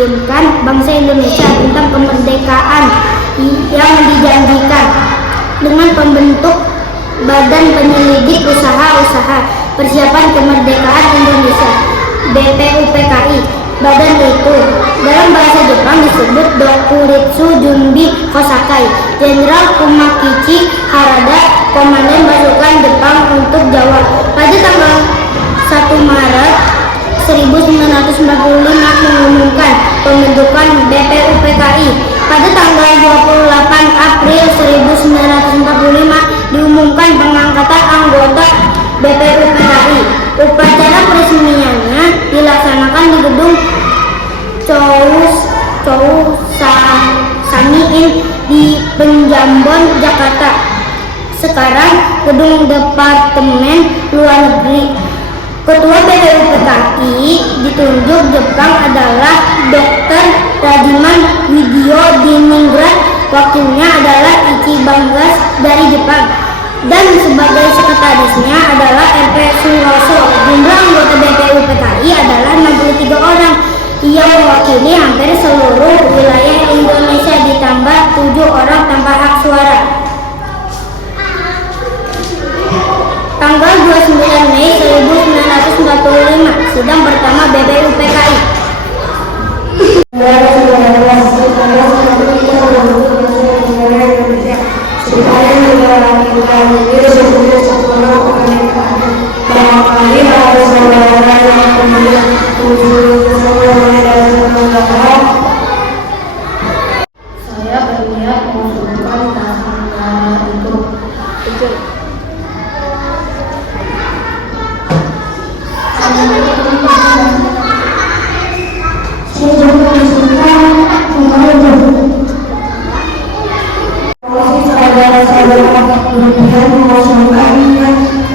meyakinkan bangsa Indonesia tentang kemerdekaan yang dijanjikan dengan pembentuk Badan Penyelidik Usaha-Usaha Persiapan Kemerdekaan Indonesia (BPUPKI). Badan itu dalam bahasa Jepang disebut Dokuritsu Junbi Kosakai. Jenderal Kumakichi Harada, komandan pasukan Jepang untuk Jawa, pada tanggal 1 Maret 1945 mengumumkan pembentukan BPUPKI. Pada tanggal 28 April 1945 diumumkan pengangkatan anggota BPUPKI. Upacara peresmiannya dilaksanakan di gedung Sangiin di Penjambon, Jakarta. Sekarang gedung Departemen Luar Negeri. Ketua BPUPKI ditunjuk Jepang adalah Dr. Rajiman Widyodiningrat. Wakilnya adalah Ichi Banggas dari Jepang. Dan sebagai sekretarisnya adalah R.P. Suroso. Jumlah anggota BPUPKI adalah 63 orang. Ia mewakili hampir seluruh wilayah Indonesia ditambah 7 orang tanpa hak suara. Tanggal 29 Mei 1945, sidang pertama BPUPKI. Saya berniat mengusulkan naskah itu.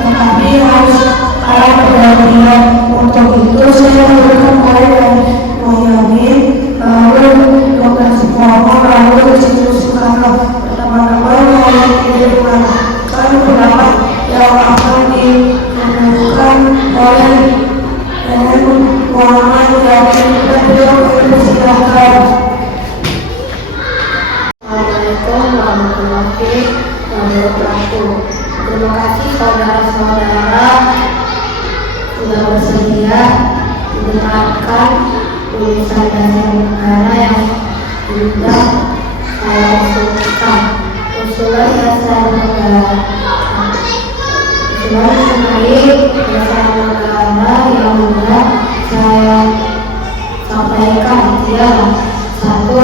Tetapi harus ada pergantian. Untuk itu saya memberikan kalian Mohyamin, lalu Dr. Supomo, lalu Dr. Soekarno. Pertama-tama saya ingin mengatakan pendapat yang akan dikemukakan oleh Muhammad Yamin. Silakan. Assalamualaikum warahmatullahi wabarakatuh. Terima kasih saudara-saudara sudah bersedia mendengarkan tulisan dasar negara yang sudah saya usulkan. Usulan dasar negara. Usulan mengenai dasar negara yang sudah saya sampaikan ialah: 1.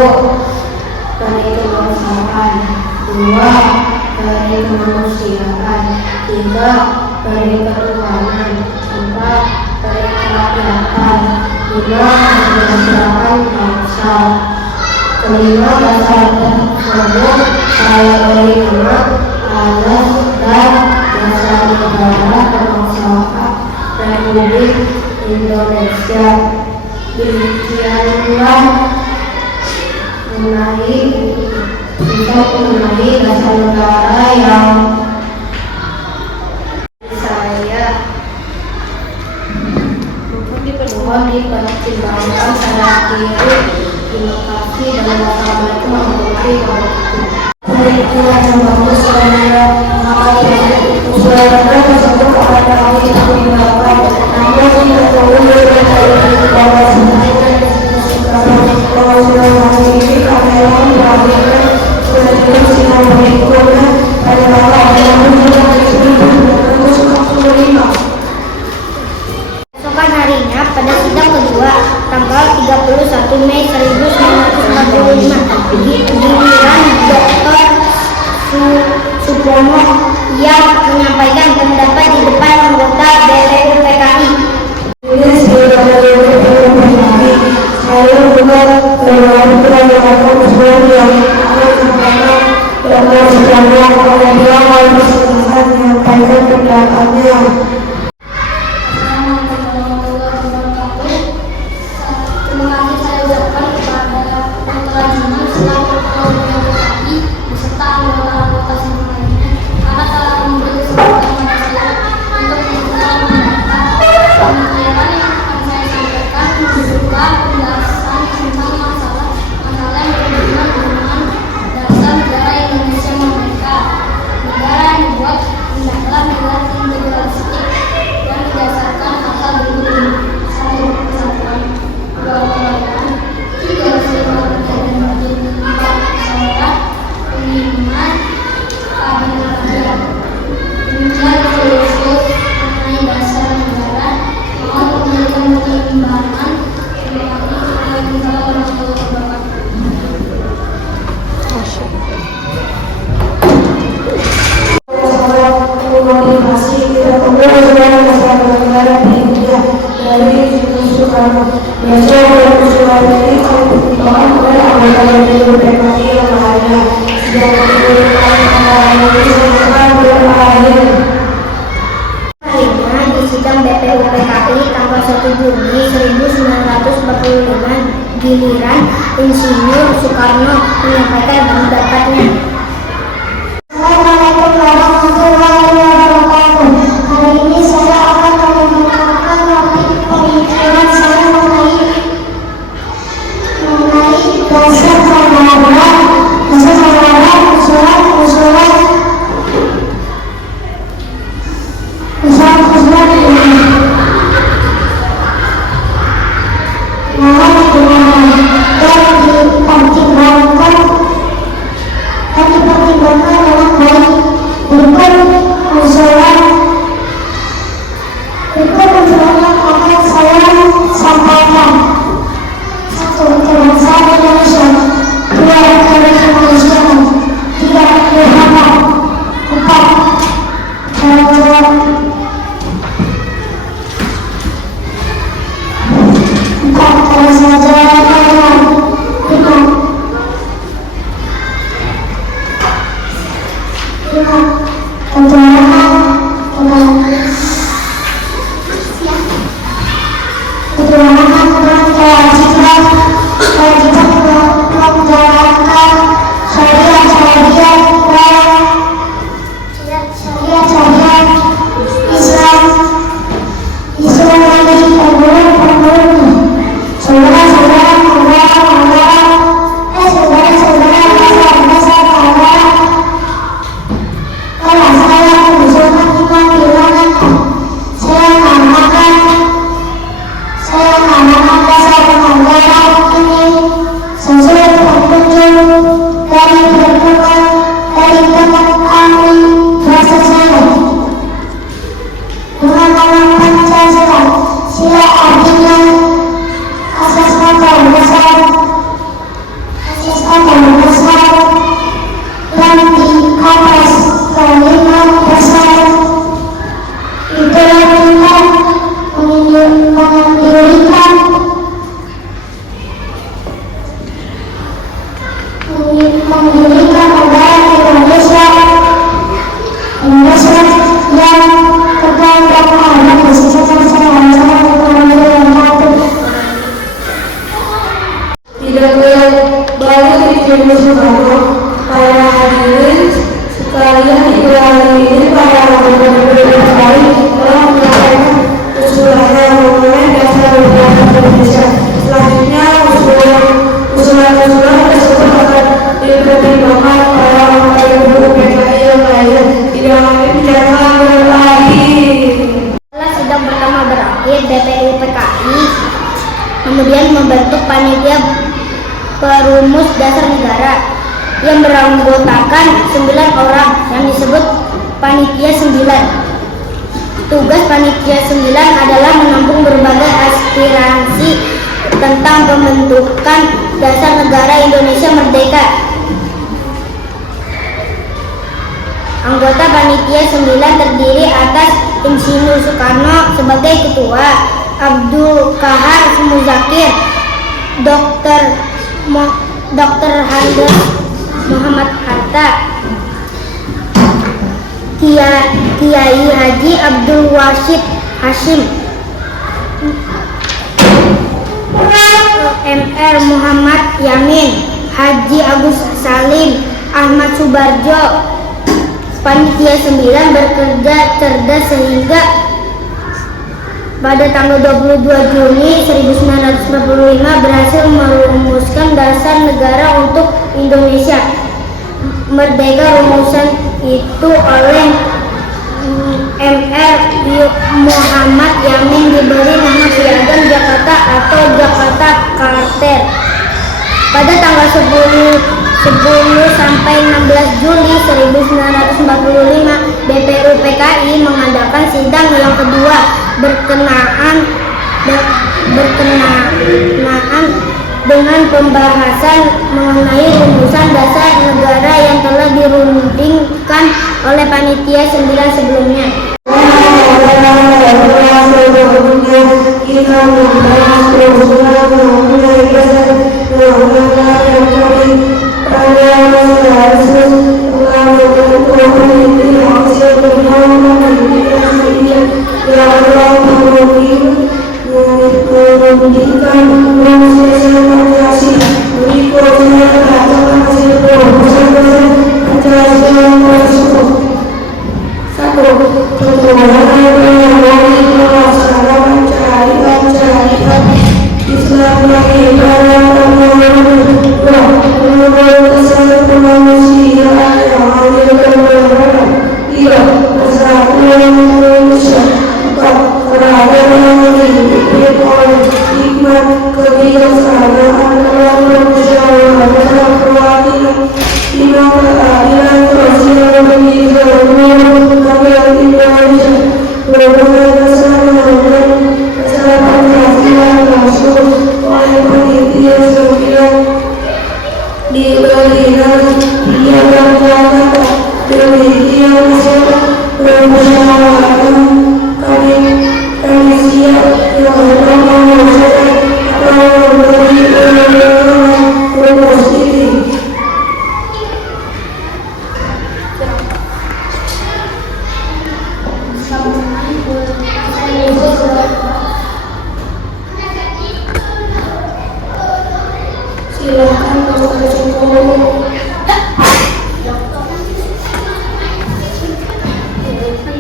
Dari kebangsaan, 2. Dari kemanusiaan, 3. Dari ketuhanan, 4. Dari kerakyatan, 5. Kesejahteraan bangsa. Kelima, dasar tersebut saya beri nama Azas dan Dasar Negara Kebangsaan Republik Indonesia. Demikianlah mengenai dasar negara yang saya mohon dipertimbangkan secara kiri. Terima kasih dan wassalamualaikum warahmatullahi wabarakatuh. Itulah yang bagus saudara. Maka saudara tersebut akan kami pertimbangkan. Namun tidak perlu berkata bahwa sebenarnya kalau sudah hari ini kami akan berakhirkan sudah sidang berikutnya adalah Esokan harinya pada sidang kedua tanggal 31 Mei 1945 giliran Dr. Supomo yang menyampaikan pendapat di depan anggota BPUPKI. Ini sudah saya juga berlakukan yang akan disampaikan Dr. Supomo kepada adalah negara integralistik yang didasarkan atas berikut: 1. Persatuan, 2. Keadilan, 3. Keseimbangan dan adil, 4. Kesabaran, 5. Keadilan. Demikian filosof mengenai dasar negara. Mohon memberikan pertimbangan. Terima kasih. Waalaikumsalam warahmatullahi wabarakatuh. Motivasi kita kembali dengan masyarakat negara di India dari Soekarno. Biasa bersuara ini pertimbangan oleh anggota PKI yang lainnya. Sejak diberikan Indonesia berakhir. Harinya di sidang BPUPKI tanggal 1 Juni 1945, giliran Insinyur Soekarno menyampaikan pendapatnya. Assalamualaikum warahmatullahi wabarakatuh. Hari ini saya akan mengemukakan topik pemikiran saya mengenai dasar usulan ini. Mohon didengarkan dan dipertimbangkan dengan baik. Berikut usulan yang akan saya sampaikan. 1. Kebangsaan Indonesia. 2. Negara kemanusiaan. 3. Kehormatan. 4. Kerajaan. 4. Kerajaan. 5. Ketuhanan. Ketuhanan dan kewajiban menjalankan syariat Islam bagi pembunuh-pembunuhnya, saudara-saudara bangsa negara. Kalau saya mengusulkan iman di mana saya katakan dasar negara ini sesuai petunjuk dari teman kami bahasa saya. Dengan nama Pancasila, sila artinya asas kata besar yang di atas kalimat besar. Itulah kita mendirikan negara Indonesia yang terdapat pada tidak baru Insinyur Soekarno. Para hadirin sekalian, di hari ini para anggota PKI telah menyampaikan usulannya mengenai dasar negara Indonesia. Selanjutnya usulan tersebut akan dipertimbangkan para anggota PKI yang lainnya. Tidak lagi jangan berlari. Setelah sidang pertama berakhir, BPUPKI kemudian membentuk panitia perumus dasar negara yang beranggotakan 9 orang yang disebut panitia 9. Tugas panitia 9 adalah menampung berbagai aspirasi tentang pembentukan dasar negara Indonesia merdeka. Anggota panitia 9 terdiri atas Insinyur Soekarno sebagai ketua, Abdul Kahar Muzakir, Dr. Handes Muhammad Hatta, Kiai Haji Abdul Wasid Hashim, Mr. Muhammad Yamin, Haji Agus Salim, Ahmad Subarjo. Panitia 9 bekerja cerdas sehingga pada tanggal 22 Juni 1945 berhasil merumuskan dasar negara untuk Indonesia merdeka. Rumusan itu oleh Muhammad Yamin diberi nama Piagam Jakarta atau Jakarta Charter. Pada tanggal 10 sampai 16 Juli 1945, BPUPKI mengadakan sidang yang kedua berkenaan dengan pembahasan mengenai rumusan dasar negara yang telah dirundingkan oleh panitia 9 sebelumnya.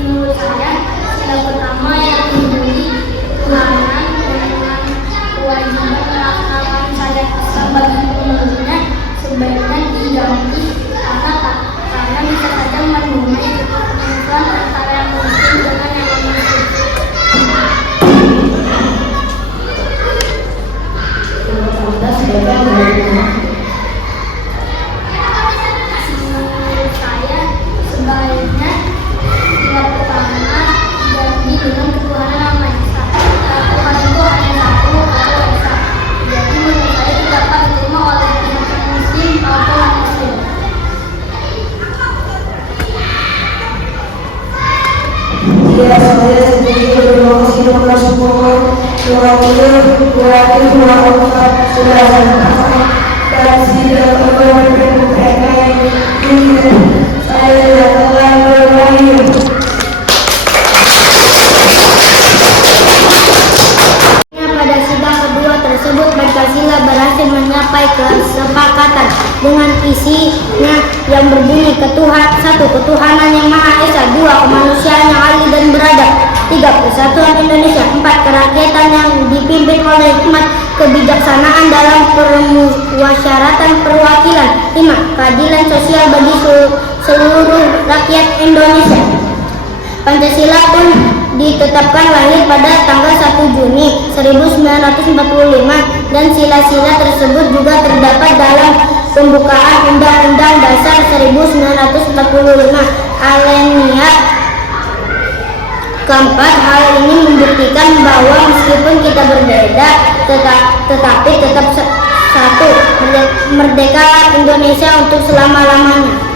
Menurut saya, sila pertama yang diberi turunan dengan kewajiban melaksanakan syariat Islam bagi pengguna sebaiknya diganti karena bisa saja menuai permusuhan antara yang muslim dengan yang non-muslim. Menurut saya, sebaiknya sila pertama diganti dengan ketuhanan yang Maha Esa. Tuhan itu hanya satu atau esa. Jadi menurut saya tidak dapat diterima oleh pihak muslim atau non muslim. Ya, saya sendiri berterima kasih kepada semua wakil sudah dan sidang BPUPKI ini saya telah berakhir. Pada sidang kedua tersebut, Pancasila berhasil mencapai kesepakatan dengan isinya yang berbunyi satu, ketuhanan yang Maha Esa; 2, kemanusiaan yang adil dan beradab; 3, persatuan Indonesia; 4, kerakyatan yang dipimpin oleh hikmat kebijaksanaan dalam permusyawaratan perwakilan; 5, keadilan sosial bagi seluruh rakyat Indonesia. Pancasila pun ditetapkan lahir pada tanggal 1 Juni 1945 dan sila-sila tersebut juga terdapat dalam pembukaan Undang-Undang Dasar 1945 alinea keempat. Hal ini membuktikan bahwa meskipun kita berbeda tetapi tetap satu, merdeka Indonesia untuk selama-lamanya.